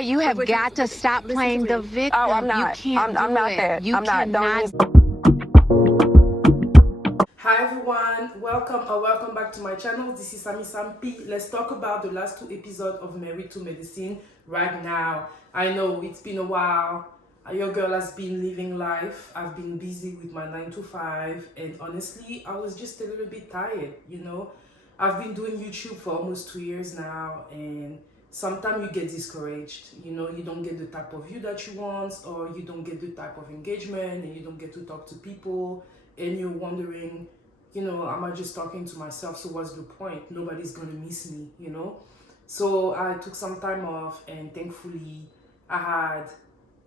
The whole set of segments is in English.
Quad, you have got to stop playing the victim. Oh, I'm not. You can't I'm do not it. that. You I'm not. cannot. Hi everyone, welcome back to my channel. This is Sami Sampi. Let's talk about the last 2 episodes of Married to Medicine right now. I know it's been a while. Your girl has been living life. I've been busy with my 9 to 5, and honestly, I was just a little bit tired, you know. I've been doing YouTube for almost 2 years now, and sometimes you get discouraged. You know, you don't get the type of view that you want, or you don't get the type of engagement, and you don't get to talk to people, and you're wondering, you know, am I just talking to myself? So what's the point? Nobody's gonna miss me, you know. So I took some time off, and thankfully I had,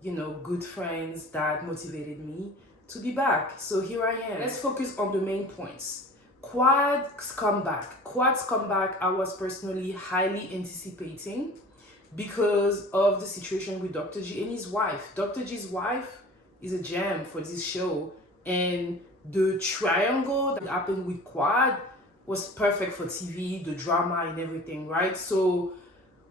you know, good friends that motivated me to be back. So here I am. Let's focus on the main points. Quad's comeback I was personally highly anticipating because of the situation with Dr. G and his wife. Dr. G's wife is a gem for this show, and the triangle that happened with Quad was perfect for TV, the drama and everything, right? So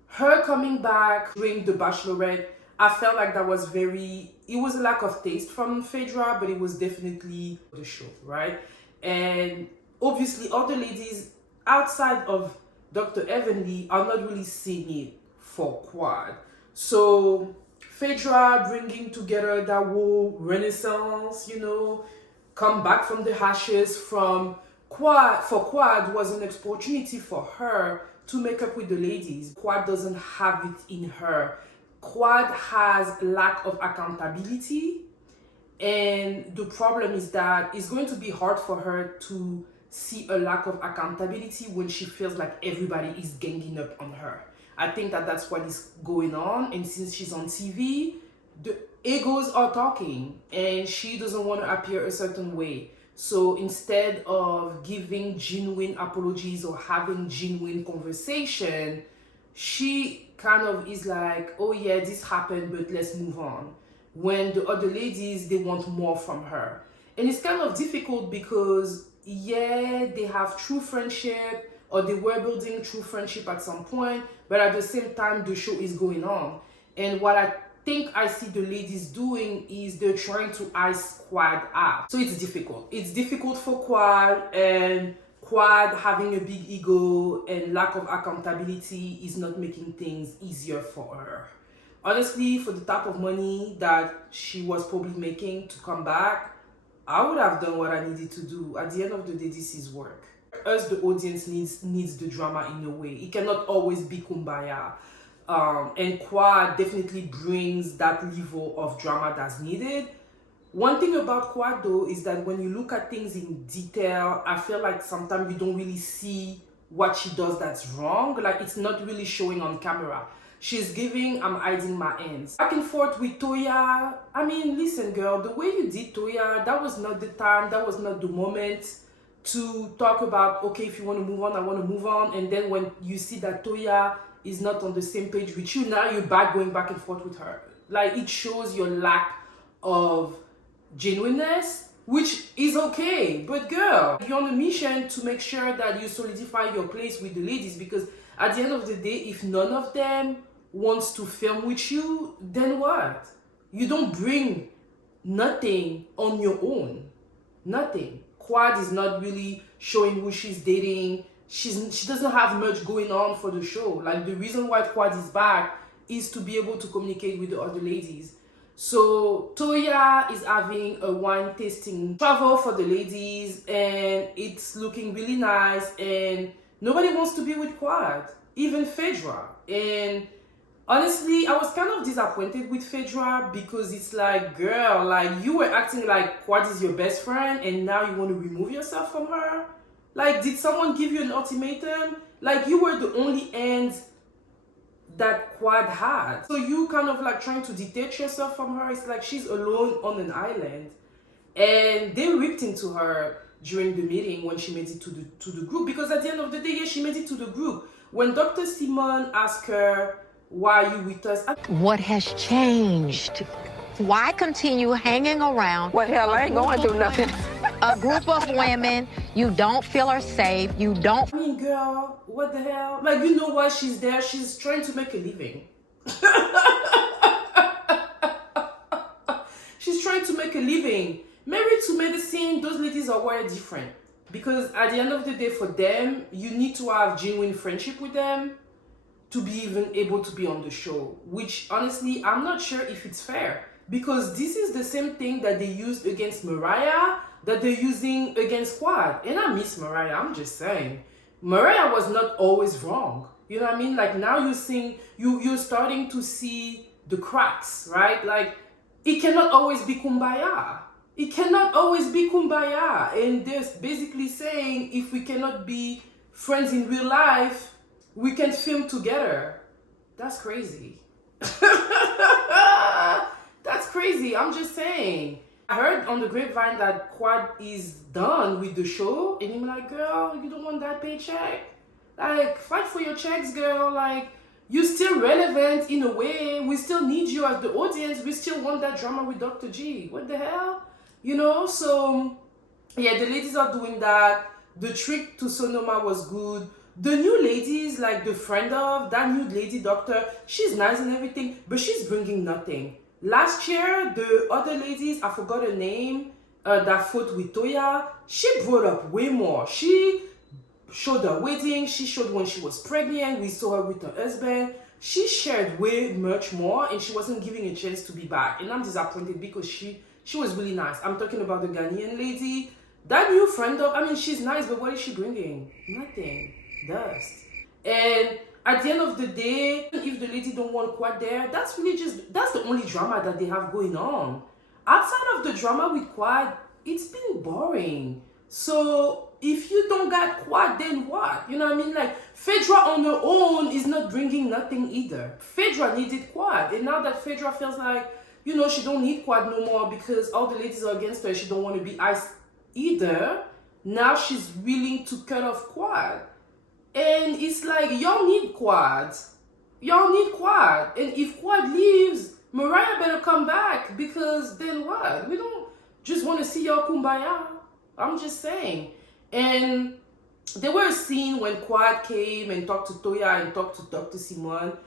her coming back during The Bachelorette, I felt like that was it was a lack of taste from Phaedra, but it was definitely the show, right? And obviously other ladies outside of Dr. Evanly are not really seeing it for Quad. So Phaedra bringing together that whole renaissance, you know, come back from the ashes from Quad was an opportunity for her to make up with the ladies. Quad doesn't have it in her. Quad has lack of accountability, and the problem is that it's going to be hard for her to see a lack of accountability when she feels like everybody is ganging up on her. I think that that's what is going on, and since she's on TV, the egos are talking, and she doesn't want to appear a certain way. So instead of giving genuine apologies or having genuine conversation, she kind of is like, oh yeah, this happened, but let's move on. When the other ladies, they want more from her. And it's kind of difficult because, yeah, they have true friendship, or they were building true friendship at some point, but at the same time, the show is going on. And what I think I see the ladies doing is they're trying to ice Quad out. So it's difficult. It's difficult for Quad, and Quad having a big ego and lack of accountability is not making things easier for her. Honestly, for the type of money that she was probably making to come back, I would have done what I needed to do. At the end of the day, this is work. Us, the audience, needs the drama in a way. It cannot always be kumbaya. And Quad definitely brings that level of drama that's needed. One thing about Quad though is that when you look at things in detail, I feel like sometimes you don't really see what she does that's wrong. Like, it's not really showing on camera. She's giving, I'm hiding my ends. Back and forth with Toya. I mean, listen girl, the way you did Toya, that was not the time, that was not the moment to talk about, okay, if you want to move on, I want to move on. And then when you see that Toya is not on the same page with you, now you're going back and forth with her. Like, it shows your lack of genuineness, which is okay. But girl, you're on a mission to make sure that you solidify your place with the ladies, because at the end of the day, if none of them wants to film with you, then what? You don't bring nothing on your own. Nothing. Quad is not really showing who she's dating. She doesn't have much going on for the show. Like, the reason why Quad is back is to be able to communicate with the other ladies. So Toya is having a wine tasting travel for the ladies, and it's looking really nice, and nobody wants to be with Quad, even Phaedra. And honestly, I was kind of disappointed with Phaedra, because it's like, girl, like, you were acting like Quad is your best friend, and now you want to remove yourself from her? Like, did someone give you an ultimatum? Like, you were the only end that Quad had. So you kind of like trying to detach yourself from her. It's like she's alone on an island. And they ripped into her during the meeting when she made it to the group. Because at the end of the day, yeah, she made it to the group. When Dr. Simon asked her, why are you with us? What has changed? Why continue hanging around? What hell? I ain't going through nothing. A group of women you don't feel are safe. You don't. I mean, girl, what the hell? Like, you know why she's there? She's trying to make a living. make a living. Married to Medicine, those ladies are wired different. Because at the end of the day, for them, you need to have genuine friendship with them to be even able to be on the show. Which, honestly, I'm not sure if it's fair. Because this is the same thing that they used against Mariah that they're using against Quad. And I miss Mariah, I'm just saying. Mariah was not always wrong. You know what I mean? Like, now you're starting to see the cracks, right? Like, it cannot always be kumbaya. It cannot always be kumbaya. And they're basically saying, if we cannot be friends in real life, we can film together. That's crazy. That's crazy. I'm just saying. I heard on the grapevine that Quad is done with the show. And I'm like, girl, you don't want that paycheck? Like, fight for your checks, girl. Like, you're still relevant in a way. We still need you as the audience. We still want that drama with Dr. G. What the hell? You know? So, yeah, the ladies are doing that. The trick to Sonoma was good. The new ladies, like the friend of that new lady doctor, she's nice and everything, but she's bringing nothing. Last year, the other ladies, I forgot her name, that fought with Toya, she brought up way more. She showed her wedding, she showed when she was pregnant, we saw her with her husband. She shared way much more, and she wasn't giving a chance to be back. And I'm disappointed because she was really nice. I'm talking about the Ghanaian lady. That new friend of, I mean, she's nice, but what is she bringing? Nothing. Dust. And at the end of the day, if the lady don't want Quad there, that's the only drama that they have going on. Outside of the drama with Quad, it's been boring. So if you don't got Quad, then what? You know what I mean? Like, Phaedra on her own is not bringing nothing either. Phaedra needed Quad, and now that Phaedra feels like, you know, she don't need Quad no more because all the ladies are against her, she don't want to be iced either. Now she's willing to cut off Quad. And it's like, y'all need Quad. Y'all need Quad. And if Quad leaves, Mariah better come back, because then what? We don't just want to see y'all kumbaya. I'm just saying. And there were a scene when Quad came and talked to Toya and talked to Dr. Simone.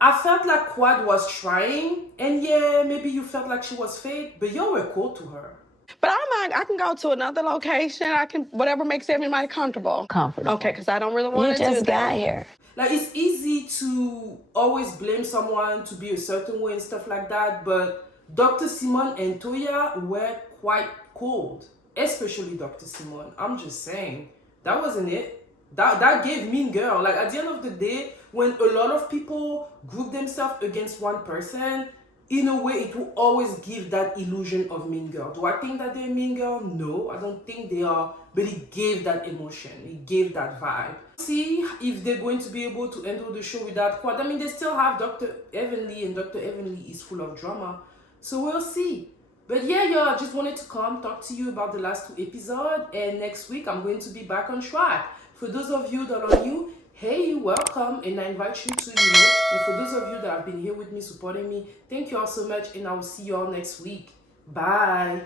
I felt like Quad was trying. And yeah, maybe you felt like she was fake, but y'all were cold to her. But I can go to another location. I can, whatever makes everybody comfortable. Comfortable. Okay, because I don't really want to do that. You just got here. Like, it's easy to always blame someone to be a certain way and stuff like that, but Dr. Simone and Toya were quite cold, especially Dr. Simone. I'm just saying, that wasn't it. That gave Mean Girl. Like, at the end of the day, when a lot of people group themselves against one person, in a way, it will always give that illusion of Mean Girl. Do I think that they're Mean Girl? No, I don't think they are. But it gave that emotion. It gave that vibe. See if they're going to be able to handle the show without Quad. I mean, they still have Dr. Evanly, and Dr. Evanly is full of drama. So we'll see. But yeah, y'all, I just wanted to come talk to you about the last 2 episodes. And next week, I'm going to be back on track. For those of you that are new, hey, welcome, and I invite you to, and for those of you that have been here with me, supporting me, thank you all so much, and I will see you all next week. Bye.